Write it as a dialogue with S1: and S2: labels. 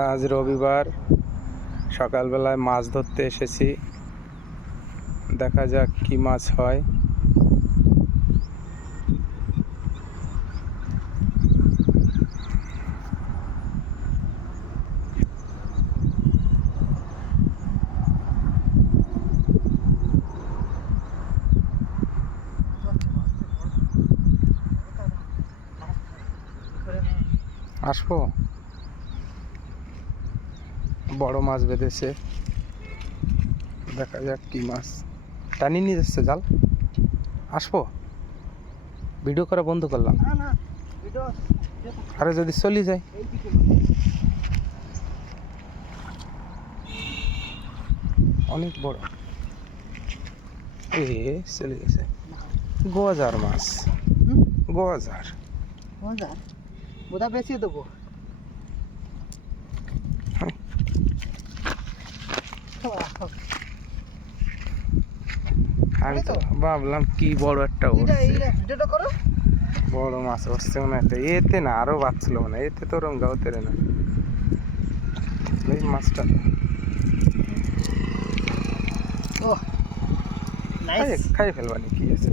S1: আজ রবিবার সকালবেলায় মাছ ধরতে এসেছি। দেখা যাক কি মাছ হয়। আসব? বড় মাছ বেঁধেছে। দেখা যাক কি মাছ। টানি নিয়ে যাচ্ছে জাল। আসব? ভিডিও করা বন্ধ করলাম। আরে যদি চলে যায়। অনেক বড়। এ চলে গেছে। গোয়াজার মাছ। গোয়াজার।
S2: মজা বোধা বেশি দেবো।
S1: আমি তো ভাবলাম কি বড় একটা উঠছে বড় মাছ উঠছে মনে হয় এতে না আরও বাচ্ছিল মনে হয়। এতে তো ওরম গাওতে না। এই মাছটা। খাই খাই ফেলবানি কি আছে?